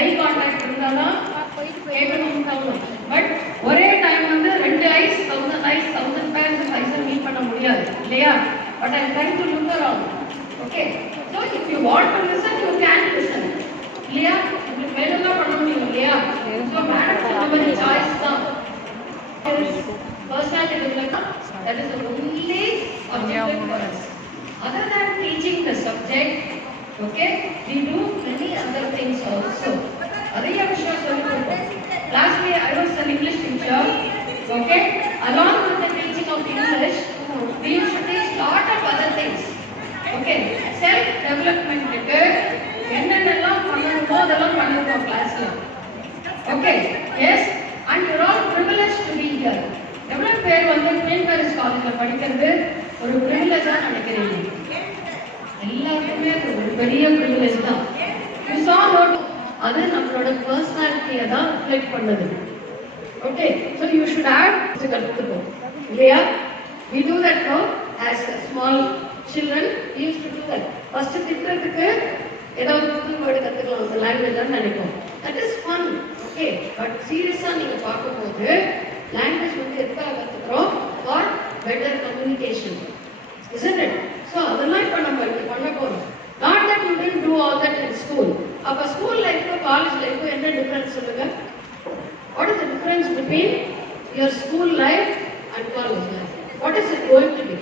Eye contact இருந்தாலும் கேட்கணும்னு தோணும். பட் ஒரே டைம் வந்து 2 ஐஸ் 1000 ஐஸ் 1000 பேர்ஸ் ஐஸை மீட் பண்ண முடியாது இல்லையா? But I try to look around. Okay, so if you want to listen you can listen இல்லையா? உங்களுக்கு வேணும்னா பண்ண முடியும் இல்லையா? ஸோ மேடம் சொன்ன மாதிரி சாய்ஸ் தான். Personality development, that is the only objective for us. Other than teaching the subject, okay, we do many other things also. Adaiya vishaya solli kodupom. Lastly, I was an English teacher. Okay, along with the teaching of English, we used to teach lot of other things. Okay, self development க்கு என்னென்னலாம் பண்ணணுமோ அதெல்லாம் பண்ணுவோம் கிளாஸ்ல. Okay, yes, and you are all privileged to be here. எவ்வளவு பேர் வந்து queen Mary's காலேஜ்ல படிக்கிறது ஒரு பிரிவிலேஜா நினைக்கிறீங்க? எல்லாருக்குமே ஒரு பெரிய பிரிவிலேஜ் தான். யூ சா நோட், அது நம்மளோட பர்சனாலிட்டியை தான் ரிஃப்ளெக்ட் பண்ணுது. Okay, so you should add கற்றுக்கணும் இல்லையா? We do that no as small children used to do that. First திட்டுறதுக்கு ஏதாவது புது வேர்டு கற்றுக்கலாம் அந்த லாங்குவேஜ் நினைப்போம். That is fun. Okay, but சீரியஸாக நீங்கள் பார்க்கும்போது language வந்து எதுக்காக கத்துக்கிறோம்? for better communication, isn't it? so அதெல்லாம் இப்ப நம்ம இங்க பண்ண போறோம். not that you didn't do all that in school. அப்ப ஸ்கூல் லைஃப்ல காலேஜ் லைஃப்ல என்ன டிஃபரன்ஸ் சொல்லுங்க? what is the difference between your school life and college life? what is it going to be?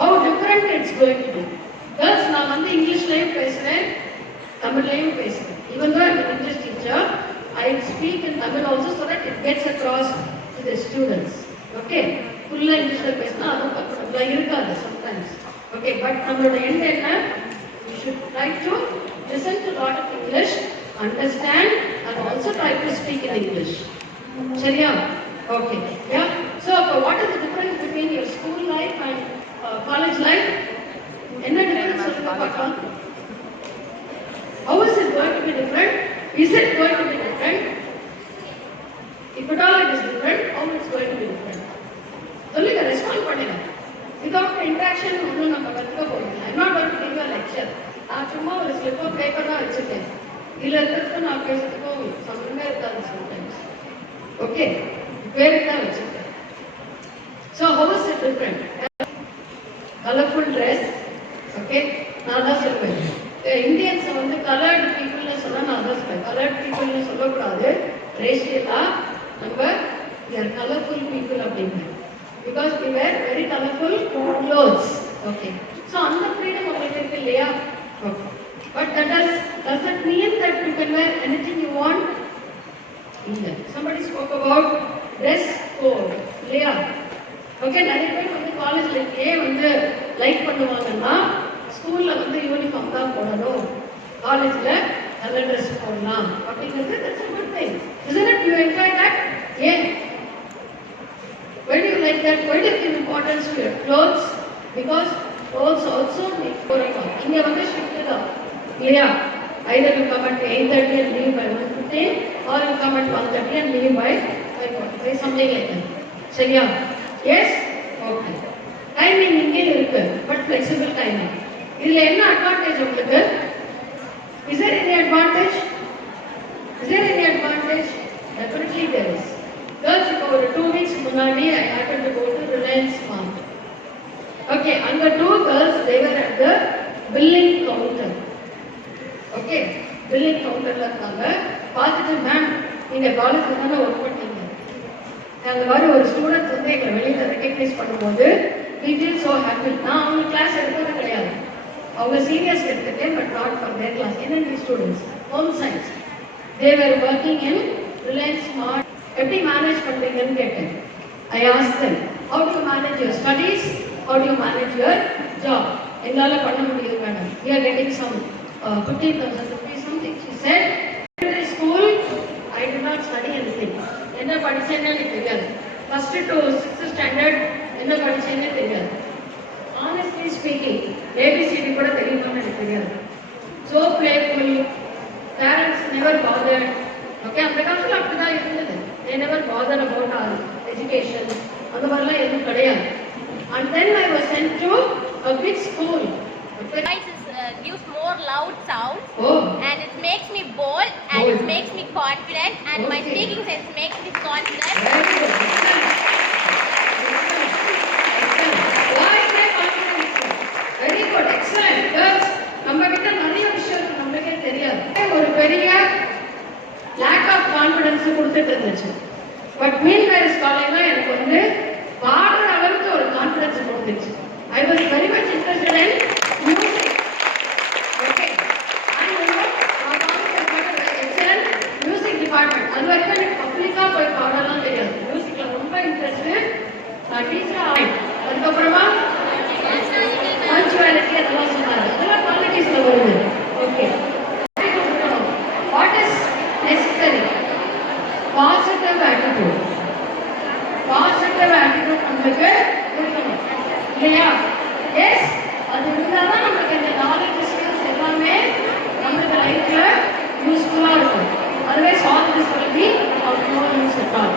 how different it's going to be? girls, நான் வந்து இங்கிலீஷ்லயும் பேசுறேன், தமிழ்லயும் பேசுறேன். even though I'm an English teacher, I speak in Tamil also so that it gets across to the students. Okay, full English la pesna adu comfortable irukadu sometimes. Okay, but nammaloda end enna, you should try to listen to lot of English, understand and also try to speak in English. Seriya? Okay, yeah. So what is the difference between your school life and college life? Enna difference solunga paakalam? How is it going to be different? Is it going to be different? If at all it is different, how it's going to be different? சொல்லுங்க, respond பண்ணுங்க. Without interaction ஒன்றும் நம்ம கற்றுக்க போகிறோம். I'm not going to give you a lecture. நான் சும்மா ஒரு slip of paper தான் வச்சுருக்கேன். இதில் இருக்கிறதுக்கும் நான் பேசுறதுக்கும் சம்மந்தமே இருக்காது சம்டைம்ஸ். ஓகே, பேருக்கு தான் வச்சுருக்கேன். So how is it different? Colourful dress. Okay, நான் தான் சொல்லுவேன். இந்தியன்ஸை வந்து கலர்டு பீப்புள்னு சொன்னால் நான் தான் சொல்லுவேன். கலர்டு பீப்புள்னு சொல்லக்கூடாது. ரேஷியலா நம்ம கலர்ஃபுல் பீப்புள் அப்படின்னு. Because we wear very colourful clothes. Okay, so அந்த ஃப்ரீடம் உங்களுக்கு இருக்கு இல்லையா? Okay, but does that mean that you can wear anything you want? இல்லை. somebody spoke about dress code இல்லையா? ஓகே, நிறைய பேர் வந்து காலேஜ்ல ஏன் வந்து லைக் பண்ணுவாங்கன்னா, ஸ்கூல்ல வந்து யூனிஃபார்ம் தான் போடணும், காலேஜ்ல நல்ல ட்ரெஸ் போடலாம் அப்படிங்கிறது. that's a good thing, isn't it? you enjoy that? yeah. why do you like that? why do you give importance to your clothes? because clothes also make uniform. இங்க வந்து ஷிஃப்ட் தான் இல்லையா? either you come at 8:30 and leave by 1:15 or you come at 1:30 and leave by 5:45, something like that. சரியா? yes. okay, timing இங்கே இருக்கு, but flexible timing. இதுல என்ன advantage உங்களுக்கு? is there any advantage? definitely there is. girls, இப்போ ஒரு 2 weeks முன்னாடி I happened to go to Reliance Mart. okay, and the 2 girls, they were at the billing counter. okay, billing counterல இருந்தாங்க. பார்த்துட்டு, ma'am நீங்க காலேஜ்ல தானே ஒர்க் பண்ணீங்க, அந்த மாதிரி ஒரு ஸ்டூடெண்ட்ஸ் வந்து எங்களை வெளியில ரெகக்னைஸ் பண்ணும்போது we feel so happy. நான் அவங்க கிளாஸ் எடுக்கிறது கிடையாது, அவங்க சீரியஸ் எடுத்துட்டேன், but not for their class. என்னென்ன students home science, they were working in Reliance Mart. எப்படி மேனேஜ் பண்றீங்கன்னு கேட்டேன். I asked them, how do you manage your studies? how do you manage your job? எங்களால பண்ண முடியும் madam, we are getting some 15,000 rupees something. she said, in school I did not study anything. என்ன படிச்சேன்னு எனக்கு தெரியாது. First to 6th standard என்ன படிச்சேன்னு தெரியாது. honestly speaking, ABCD கூட தெரியுமான்னு எனக்கு தெரியாது. so playful, parents never bothered. okay, அந்த காலத்துல அப்படிதான் இருந்தது. they never bothered about our education. அந்த மாதிரிலாம் எதுவும் கிடையாது. and then I was sent to a big school. Gives more loud sound and it makes me bold and இருந்துச்சு. But மீன் வேர் காலேஜ்ல எனக்கு வந்து பாடுற அளவுக்கு ஒரு கான்ஃபிடன்ஸ் கொடுத்துச்சு. I was very much interested in music. Okay, excellent music department. அது வரைக்கும் எனக்கு பப்ளிக்கா போய் பாடலாம் தெரியாது. மியூசிக்ல ரொம்ப இன்ட்ரெஸ்ட். நான் டீச்சர் ஆனேன். அதுக்கப்புறமா பஞ்சுவாலிட்டி அதெல்லாம் சொன்னாங்க. அதெல்லாம் குவாலிட்டிஸ்ல வருது. Okay, what is necessary? Positive attitude. Positive attitude நம்மளுக்கு இருக்கணும் இல்லையா? எஸ், அது இருந்தால் தான் நம்மளுக்கு இந்த நாலேஜ் ஸ்கில்ஸ் எல்லாமே நம்மளுக்கு லைஃப்ல யூஸ்ஃபுல்லா இருக்கும். Otherwise all this will be of no use at all.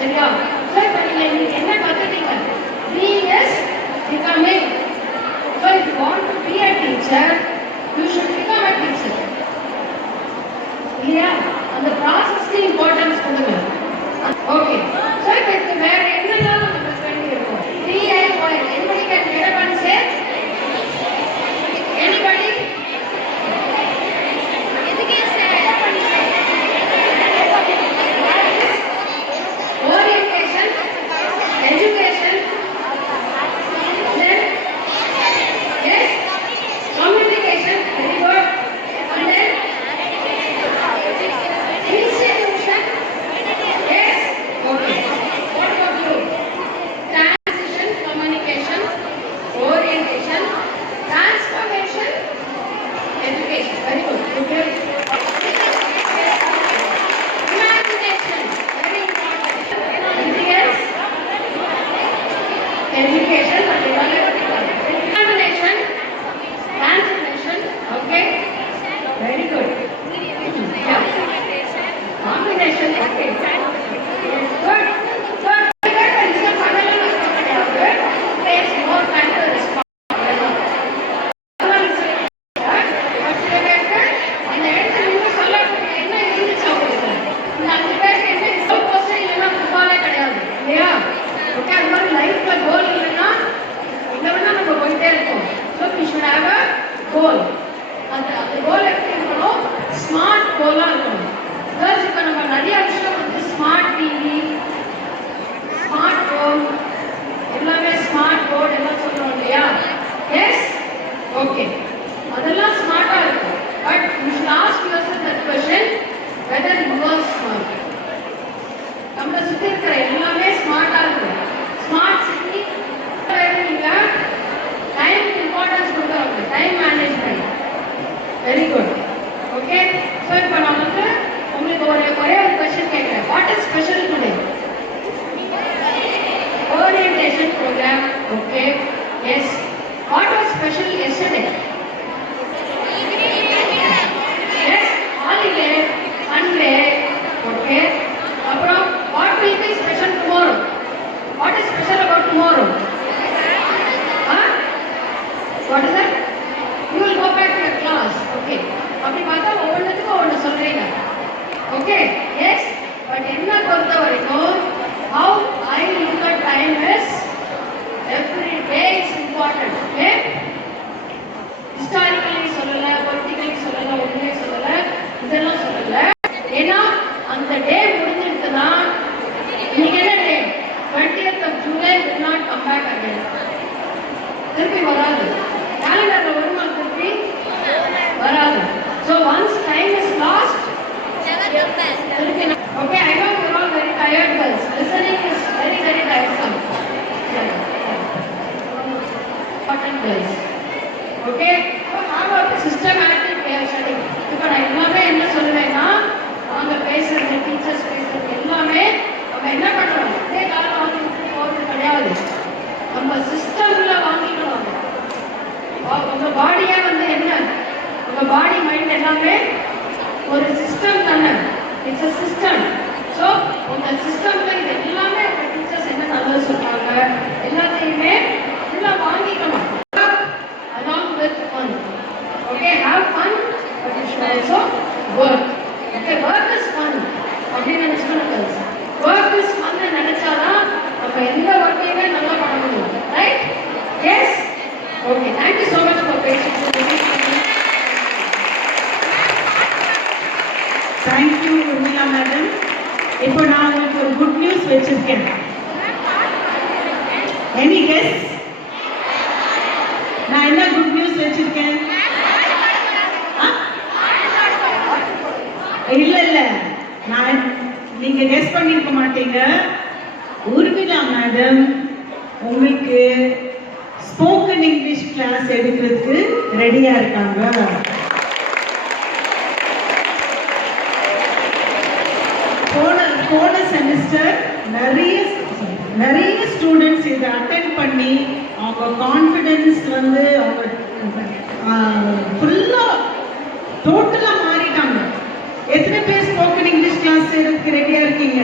சரியா? ஸோ இப்போ நீங்கள் இன்னைக்கு என்ன கற்றுட்டீங்க? Being is becoming. So if you want to be a teacher, you should become a teacher. இல்லையா? அந்த ப்ராசஸ்க்கு இம்பார்ட்டன்ஸ் கொடுங்க. ஓகே, ஸோ இப்போ வேற என்னெல்லாம் நம்ம பேச வேண்டியிருக்கோம்? DIY. Anybody can get up and say? Anybody? Orientation, education, then yes, communication, very good, and then institution, yes, okay. What about you? Transition, communication, orientation, transformation, education, very good. Okay. Imagination, very important. Anything else? Education, but determination, transformation, okay, very good. Yeah. Combination, okay. Good. So, takes more time to respond. அந்த இடத்துல இன்னும் சொல்ல என்ன இருந்துச்சு அவங்களுக்கு? இந்த 5 பேருக்கு என்ன கோல் போஸ்ட் இல்லைன்னா ஃபுட்பாலே கிடையாது இல்லையா? ஓகே, அது மாதிரி லைஃப்ல கோல் இல்லைன்னா எங்க வேணா நம்ம போயிட்டே இருக்கோம். So we should have a goal. அந்த கோல் எப்படி இருக்கணும்? ஸ்மார்ட் கோலா இருக்கணும். பிளஸ் இப்போ நம்ம நிறைய விஷயம் வந்து ஸ்மார்ட் டிவி, ஸ்மார்ட் ஃபோன், எல்லாமே ஸ்மார்ட் போர்டு எல்லாம் சொல்றோம் இல்லையா? எஸ், ஓகே, அதெல்லாம் ஸ்மார்ட்டா இருக்கும். But you should ask yourself that question whether you are smart. நம்மளை சுத்தி இருக்கிற எல்லாமே ஸ்மார்ட்டா இருக்கும். ஸ்மார்ட் சிட்டி நீங்க டைம் இம்பார்ட்டன்ஸ் கொடுக்குறாங்க. Time management, very good. Okay, so இப்போ நான் வந்து உங்களுக்கு ஒரே ஒரு கொஸ்டின் கேட்குறேன். What is special today? Orientation program, okay, yes. What was special yesterday? Yes, holiday, Sunday, okay. Aprom, what will be special tomorrow? What is special about tomorrow? Huh? What is that? You will go back to your class, okay. அப்படி பார்த்தா ஒவ்வொன்றுத்துக்கும் ஒன்று சொல்றீங்க. Okay, yes. But என்ன பொறுத்த வரைக்கும் how I look at time is every day is important. Okay? Historically சொல்லல, politically சொல்லல, ஒண்ணுமே சொல்லல, இதெல்லாம் சொல்லல. ஏன்னா அந்த டே முடிஞ்சிருக்குன்னா இன்னைக்கு என்ன டே? 20th of July will not come back again. திருப்பி வராது. கேலண்டர்ல வருமா? திருப்பி வராது. So once time is lost, okay, I know you're all very tired girls. Listening is very, very tiresome. Important girls. Okay? So how about systematic way of studying? இப்போ நான் எல்லாமே என்ன சொல்லுவேன்னா, அவங்க பேசுறது, டீச்சர்ஸ் பேசுறது எல்லாமே நம்ம என்ன பண்றோம்? அதே காலம் வாங்கிட்டு போகிறது கிடையாது. நம்ம சிஸ்டம்ல வாங்கிக்கணும். உங்க பாடியே வந்து என்ன? உங்க பாடி மைண்ட் எல்லாமே ஒரு சிஸ்டம் தானே. It's a system. ஸோ உங்க சிஸ்டம்ல இது எல்லாமே உங்க டீச்சர்ஸ் என்ன நல்லது சொல்றாங்க எல்லாத்தையுமே ஃபுல்லா வாங்கிக்கணும். along with fun. Okay, have fun, but you should also work. Okay, work is fun. அப்படின்னு நினைச்சுக்கணும். Work is fun நினைச்சாதான் நம்ம எந்த ஒர்க்கையுமே நல்லா பண்ண முடியும். Right? Yes? Okay, thank you so much for patience. Thank you, Urmila madam. இப்போ நான் உங்களுக்கு ஒரு குட் நியூஸ் வச்சிருக்கேன். Any guess? நான் என்ன குட் நியூஸ் வச்சிருக்கேன்? இல்ல இல்ல, நான் நீங்க கெஸ் பண்ணிருக்க மாட்டீங்க. ஊர்மிளா மேடம் உங்களுக்கு ஸ்போக்கன் இங்கிலீஷ் கிளாஸ் எடுக்கிறதுக்கு ரெடியா இருக்காங்க. போன செமஸ்டர் நிறைய ஸ்டூடெண்ட்ஸ் இதை அட்டென்ட் பண்ணி அவங்க கான்ஃபிடென்ஸ் வந்து அவங்க ஃபுல்லா டோட்டலா மாறிட்டாங்க. எத்தனை பேர் ஸ்போக்கன் இங்கிலீஷ் கிளாஸ் எடுக்க ரெடியா இருக்கீங்க?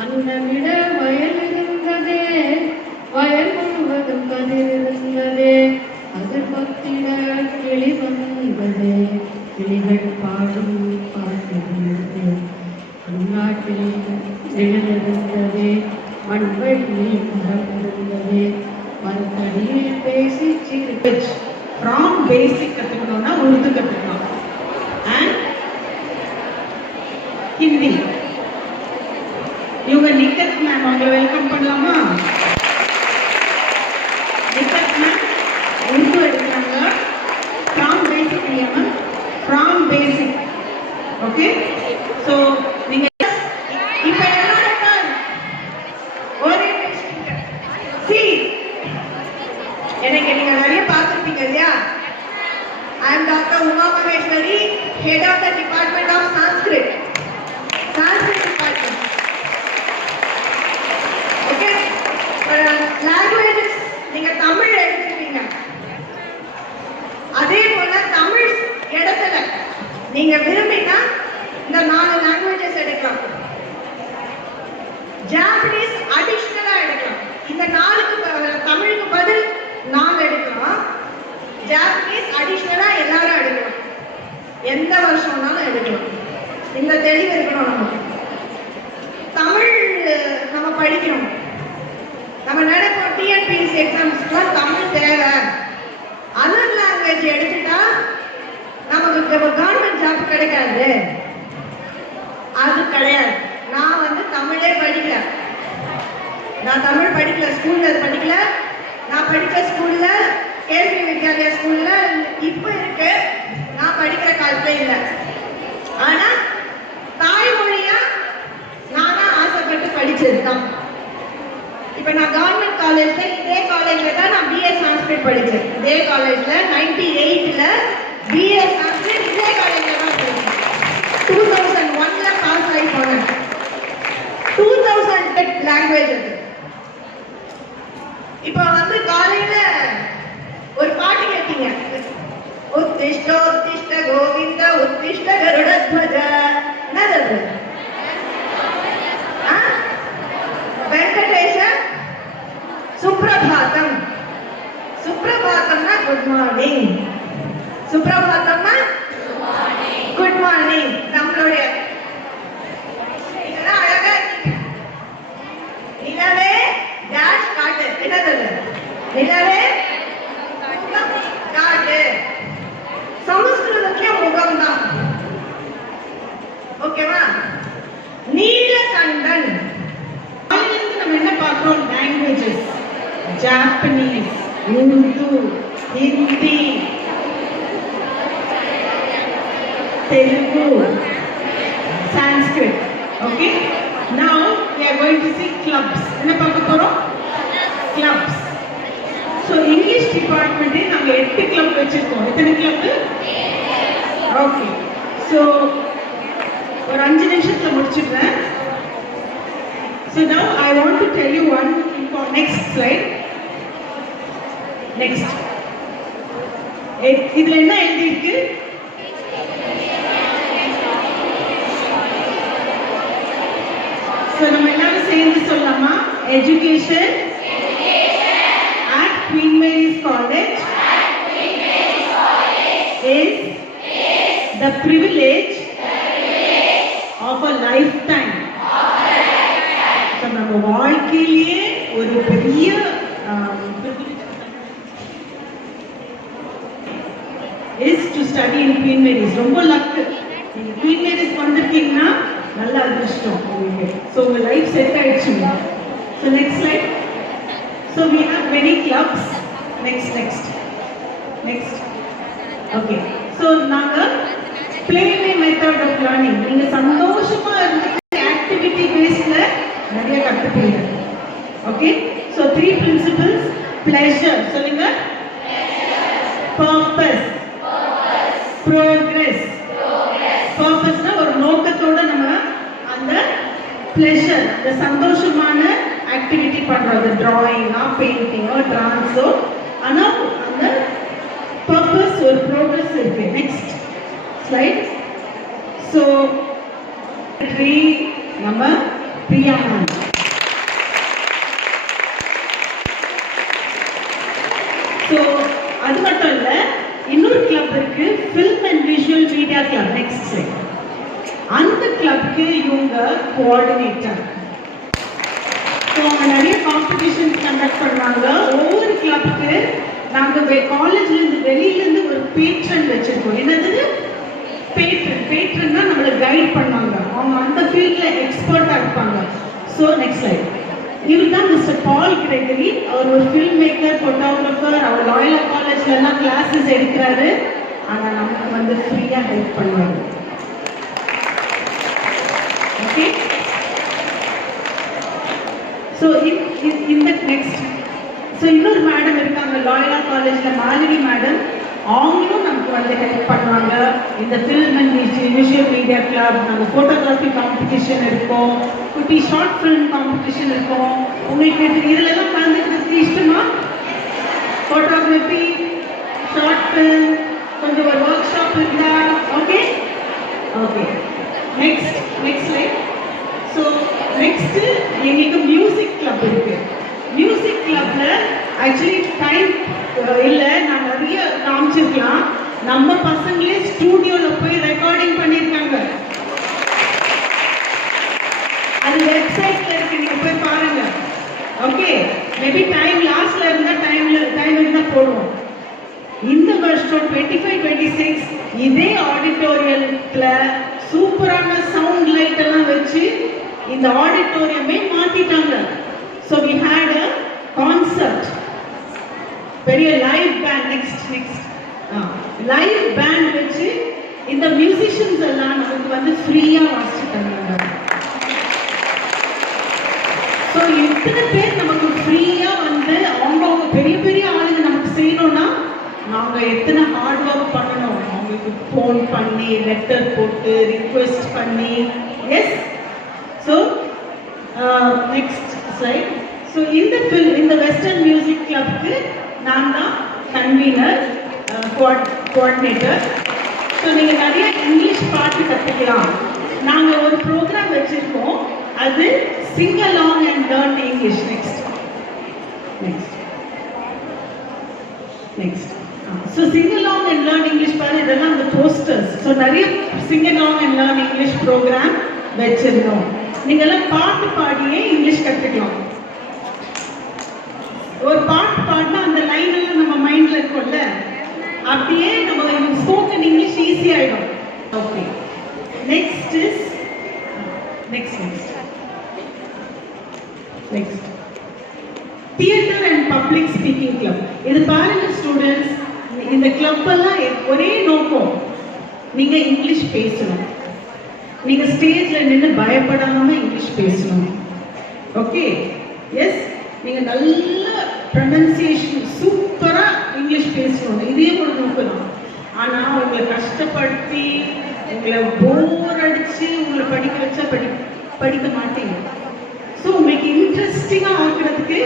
அன்னமிட வயல் இருந்ததே, வயல் முழுவதும் கதிர்ந்ததே, அது பத்திட கிளி வந்ததே, கிளிகள் பாடும் பாட்டு. அந்நாட்டில் நிழலிருந்ததே, மண்வெளி மரமிருந்ததே, மரத்தடியில் பேசி சிரிச்சு. ஃப்ரம் பேசிக் கற்றுக்கணும்னா உருது கற்றுக்கணும். அண்ட் ஹிந்தி. இவங்க நிக்கத் மேம், அவங்களை வெல்கம் பண்ணலாமா? நிக்கத் மேம் உருது எடுக்கிறாங்க. ஃப்ரம் பேசிக் இல்லையா? From basic. ஓகே, ஸோ நீங்க இப்ப என்னோட டர்ன். ஓரியன்டேஷன் சி எனக்கு நீங்க நிறைய பார்த்துருப்பீங்க இல்லையா? I am Dr. Uma Maheshwari, head of the Department of Sanskrit department. Okay, languages நீங்க தமிழ் எடுத்துருப்பீங்க. அதே போல தமிழ் இடத்துல நீங்க விரும்பினா இந்த 4 லாங்குவேஜஸ் எடுக்கலாம். ஜாப்பனீஸ் அடிஷனலா எடுக்கலாம். இந்த 4க்கு தமிழுக்கு பதில் 4 எடுக்கலாம். ஜாப்பனீஸ் அடிஷனலா எல்லாரும் எடுக்கலாம். எந்த வருஷம்னாலும் எடுக்கலாம். இந்த தெளிவு இருக்கணும். நமக்கு தமிழ் நம்ம படிக்கணும். நம்ம நினைப்போம் டிஎன்பிஎஸ்சி எக்ஸாம்ஸ்க்குலாம் தமிழ் தேவை. அதர் லாங்குவேஜ் எடுத்துட்டா நமக்கு கவர்மெண்ட் ஜாப் கிடைக்காது. அது கிடையாது. நான் வந்து தமிழே படிக்கல. நான் தமிழ் படிக்கல, ஸ்கூல்ல படிக்கல. நான் படிச்ச ஸ்கூல்ல கேள்வி வித்யாலயா ஸ்கூல்ல இப்ப இருக்கு. நான் படிக்கிற காலத்துல இல்லை. ஆனா தாய்மொழியா நானா ஆசைப்பட்டு படிச்சதுதான். இப்ப நான் கவர்மெண்ட் காலேஜ்ல, இதே காலேஜ்ல தான் நான் பிஏ சான்ஸ்கிரிட் படிச்சேன். இதே காலேஜ்ல 98ல பிஏ சான்ஸ்கிரிட் இதே காலேஜ்ல தான் படிச்சேன். 2001ல பாஸ் ஆகி போனேன். 2000 லாங்குவேஜ் அது. இப்ப வந்து காலையில ஒரு பாட்டு கேட்டீங்க. உத்திஷ்ட உத்திஷ்ட கோவிந்த உத்திஷ்ட கருடத்வஜ. என்னது? வெங்கடேஷ சுப்ரபாதம். சுப்ரபாதம்னா குட் மார்னிங். சுப்ரபாதம்னா குட் மார்னிங். நம்மளுடைய இதெல்லாம் அழகா நிலவே டேஷ் காட்டு. என்னது? நிலவே காட்டு. சமஸ்கிருதத்திலே முகம் தான். ஓகேவா? நீலகண்டன். நம்ம என்ன பார்க்கிறோம்? Languages. Japanese, Urdu, Hindi, Telugu, Sanskrit. Okay, now we are going to see clubs. என்ன பார்க்க போறோம்? clubs. So English department நாங்க 8 club வச்சிருக்கோம். எத்தனை club? ஓகே, so ஒரு 5 நிமிஷத்துல முடிச்சிடுறேன். So now I want to tell you one next slide. Next. இதுல என்ன எழுதி இருக்கு? So நம்ம எல்லாரும் சேர்ந்து சொல்லலாமா? Education at Queen Mary's College privilege of a lifetime. நம்ம வாழ்க்கையிலேயே ஒரு பெரிய is to study in Queen Mary's. ரொம்ப லக். நீங்க Queen Mary's வந்திருக்கீங்கன்னா நல்ல அதிர்ஷ்டம் உங்களுக்கு. So உங்க லைஃப் செட் ஆயிடுச்சு. So next slide. So we have many clubs. Next. Okay. So நாங்க play method of learning. நீங்க சந்தோஷமா இருந்து activity basedல நிறைய கத்துப்பீங்க. Okay. So 3 principles. Pleasure. சொல்லுங்க. Purpose. Progress. Purpose na ஒரு நோக்கத்தோட நம்ம அந்த pleasure, அந்த சந்தோஷமான activity பண்றது, drawing or painting or dance or ஆனா அந்த purpose or progress இருக்கு. Next slide. So நம்ம பிரியா மேம். So அது மட்டும் இல்ல, இன்னொரு கிளப் இருக்கு, film and visual media club. Next slide. அந்த கிளப்க்கு இவங்க கோஆர்டினேட்டர். ஸோ அவங்க நிறைய காம்படிஷன்ஸ் கண்டக்ட் பண்ணுவாங்க. ஒவ்வொரு கிளப்புக்கு நாங்கள் காலேஜ்ல இருந்து வெளியில இருந்து ஒரு பேட்ரன் வச்சிருக்கோம். என்னது பேட்ரன்னா நம்மளை கைட் பண்ணுவாங்க. அவங்க அந்த ஃபீல்ட்ல எக்ஸ்பர்ட்டா இருப்பாங்க. So next slide. இவர் தான் மிஸ்டர் பால் கிரெகரி. அவர் ஒரு ஃபில்ம் மேக்கர், ஃபோட்டோகிராஃபர். அவர் லாயலா காலேஜ்ல எல்லாம் கிளாஸஸ் எடுக்கிறாரு. ஆனா நமக்கு வந்து ஃப்ரீயா ஹெல்ப் பண்ணுவாரு. ஓகே. ஸோ இந்த நெக்ஸ்ட். ஸோ இன்னொரு மேடம் இருக்காங்க லாயலா காலேஜ்ல, மாலினி மேடம். அவங்களும் நமக்கு வந்து ஹெல்ப் பண்ணுவாங்க. இந்த film and visual media club, நாங்கள் ஃபோட்டோகிராஃபி காம்படிஷன் இருக்கும், குட்டி ஷார்ட் ஃபிலிம் காம்படிஷன் இருக்கும். உங்களுக்கு இதுலலாம் கலந்துக்கிறதுக்கு இஷ்டமா? ஃபோட்டோகிராஃபி, ஷார்ட் ஃபிலிம், கொஞ்சம் ஒரு ஒர்க் ஷாப் இருந்தா okay. Next light. So next எங்களுக்கு மியூசிக் கிளப் இருக்கு. மியூசிக் கிளப்ல ஆக்சுவலி டைம் இல்லை, நான் நிறைய காமிச்சிருக்கலாம். நம்ம பசங்களே ஸ்டூடியோல போய் ரெக்கார்டிங் பண்ணியிருக்காங்க. அது வெப்சைட்ல இருக்கு, நீங்க போய் பாருங்க. ஓகே. மேபி டைம் லாஸ்ட்ல இருந்தா டைம் இருந்தா போடுவோம். இந்த வருஷம் 25-26 இதே ஆடிட்டோரியம்ல சூப்பரான சவுண்ட் லைட் எல்லாம் வச்சு இந்த ஆடிட்டோரியமே மாத்திட்டாங்க. So we had a concert, பெரிய லைவ் பேண்ட். நெக்ஸ்ட் லைவ் பேண்ட் வச்சு இந்த மியூசிஷியன்ஸ் எல்லாம் நமக்கு வந்து ஃப்ரீயா வாசிச்சு தந்தாங்க. ஸோ இத்தனை பேர் நமக்கு ஃப்ரீயா வந்து அவங்க பெரிய பெரிய ஆளுங்க நமக்கு செய்யணும்னா நாங்க எத்தனை ஹார்ட் ஒர்க் பண்ணணும். அவங்களுக்கு ஃபோன் பண்ணி, லெட்டர் போட்டு, ரிக்வெஸ்ட் பண்ணி. Yes. So next slide. So இந்த வெஸ்டர்ன் மியூசிக் கிளப்க்கு நான் தான் கன்வீனர், கோஆர்டினேட்டர். ஸோ நீங்கள் நிறைய இங்கிலீஷ் பாட்டு கற்றுக்கலாம். நாங்கள் ஒரு ப்ரோக்ராம் வச்சுருக்கோம், அது sing along and learn English. Next. So sing along and learn English பாரு, இதெல்லாம் அந்த போஸ்டர்ஸ். ஸோ நிறைய sing along and learn English programme வச்சிருந்தோம். நீங்கள்லாம் பாட்டு பாடியே இங்கிலீஷ் கற்றுக்கலாம். ஒரு பாட்டு பாடினா அந்த லைன் எல்லாம் நம்ம மைண்ட்ல இருக்கும்ல, அப்படியே நம்ம ஸ்போக்கன் இங்கிலீஷ் ஈஸி ஆயிடும். Okay. Next theatre and public speaking club. இது பாருங்க ஸ்டூடெண்ட்ஸ், இந்த கிளப் எல்லாம் ஒரே நோக்கம், நீங்க இங்கிலீஷ் பேசணும். நீங்க ஸ்டேஜ்ல நின்று பயப்படாம இங்கிலீஷ் பேசணும். ஓகே. எஸ். நீங்க நல்ல ப்ரொனன்சியேஷன் சூப்பரா இங்கிலீஷ் பேசணும். இதே ஒரு நோக்கம் தான். ஆனா உங்களை கஷ்டப்படுத்தி, உங்களை போர் அடிச்சு உங்களை படிக்க வச்சா படிக்க மாட்டீங்க. ஸோ உங்களுக்கு இன்ட்ரெஸ்டிங்கா ஆக்குறதுக்கு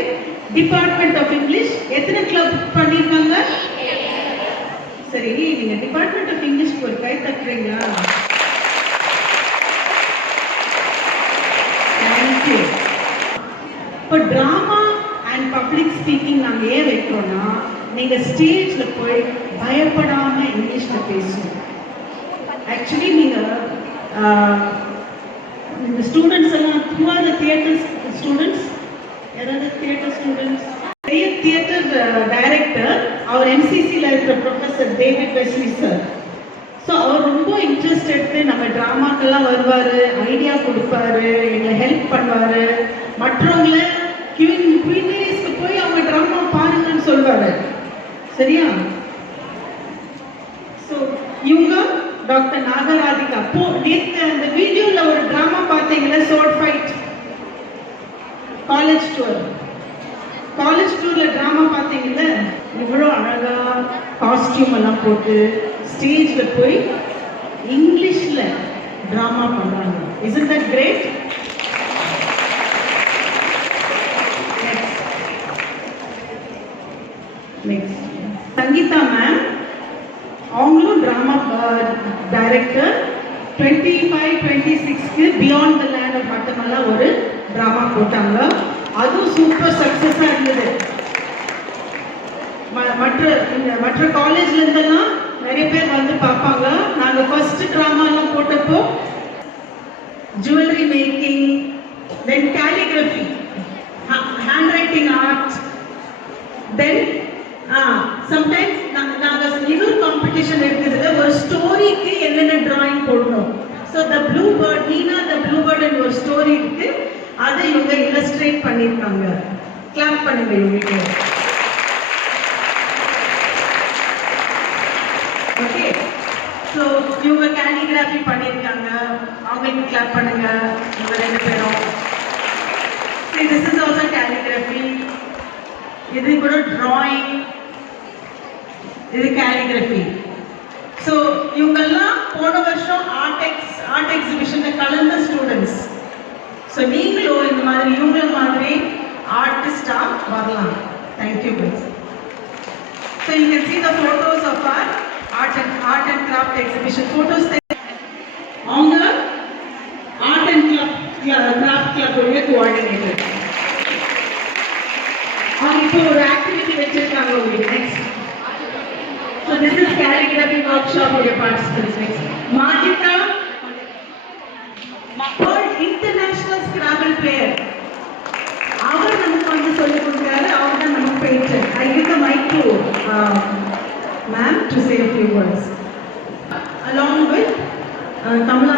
டிபார்ட்மெண்ட் ஆஃப் இங்கிலீஷ் எத்தனை கிளப் பண்ணிருக்காங்க? சரி, நீங்க டிபார்ட்மெண்ட் ஆஃப் இங்கிலீஷ்க்கு ஒரு கை தட்டுறீங்களா? தேங்க்யூ. இப்போ டிராமா அண்ட் பப்ளிக் ஸ்பீக்கிங் நாங்கள் ஏன் வைக்கிறோம்னா, நீங்கள் ஸ்டேஜில் போய் பயப்படாமல் இங்கிலீஷில் பேசணும். ஆக்சுவலி நீங்கள் இந்த ஸ்டூடெண்ட்ஸ் எல்லாம் who are the theatre students? யாராவது தியேட்டர் ஸ்டூடெண்ட்ஸ்? பெரிய தியேட்டர் டைரக்டர் அவர் எம்சிசியில் இருக்கிற professor David Wesley sir. So அவர் ரொம்ப இன்ட்ரெஸ்ட் எடுத்து நம்ம ட்ராமாக்கெல்லாம் வருவார், ஐடியா கொடுப்பாரு, எங்களை ஹெல்ப் பண்ணுவார், மற்றவங்கள குயின்ஸ்க்கு போய் அவங்க ட்ராமா பாருங்கன்னு சொல்வார். சரியா? ஸோ இவங்க டாக்டர் நாகராதிகா. நேற்று அந்த வீடியோவில் ஒரு ட்ராமா பார்த்தீங்களா, சோர்ட் ஃபைட் காலேஜ் டூரில் ட்ராமா பார்த்தீங்கல்ல, இவ்வளோ அழகாக காஸ்டியூம் எல்லாம் போட்டு ஸ்டேஜில் போய் இங்கிலீஷில் ட்ராமா பண்ணுறாங்க. Isn't that great? Next Sangeetha ma'am, அவங்களும் ட்ராமா டைரக்டர். 25-26க்கு பியாண்ட் த லேண்ட் ஆஃப் மட்டமல்லா ஒரு ட்ராமா போட்டாங்க. அதுவும் சூப்பர் சக்ஸஸாக இருந்தது. மற்ற காலேஜ்ல இருந்தெல்லாம் நிறைய பேர் வந்து பார்ப்பாங்க. நாங்கள் ஃபர்ஸ்ட் ட்ராமாலாம் போட்டப்போ jewellery making, then calligraphy, handwriting art, then sometimes நாங்கள் இன்னொரு காம்படிஷன் எடுத்ததுல ஒரு ஸ்டோரிக்கு என்னென்ன டிராயிங் போடணும். ஸோ த ப்ளூ பேர்ட், நீனா த ப்ளூ பேர்ட் ஒரு ஸ்டோரி இருக்கு, அதை இவங்க இல்லஸ்ட்ரேட் பண்ணியிருக்காங்க. கிளாப் பண்ணுங்க இவங்களுக்கு. ஓகே, ஸோ இவங்க கேலிகிராஃபி பண்ணியிருக்காங்க, அவங்களுக்கு கிளாப் பண்ணுங்க இவங்க ரெண்டு பேரும். This is also calligraphy. இது கூட டிராயிங், இது கேலிகிராஃபி. ஸோ இவங்கெல்லாம் போன வருஷம் ஆர்ட் எக்ஸிபிஷனில் கலந்த ஸ்டூடெண்ட்ஸ். ஸோ நீங்களும் இந்த மாதிரி இவங்கள மாதிரி ஆர்டிஸ்டாக வரலாம். Thank you guys. So you can see the photos of our art and craft exhibition photos. அவங்க art and craft club coordinator. அவங்க இப்போ ஒரு ஆக்டிவிட்டி வச்சிருக்காங்க உங்களுக்கு. Next, so this is calligraphy workshop for your participants. Next, Majita, world international Scrabble player. அவர் நமக்கு வந்து சொல்லிக் கொடுக்குறாரு. அவர் தான் நமக்கு painter. I give the mic to ma'am to say a few words along with Tamil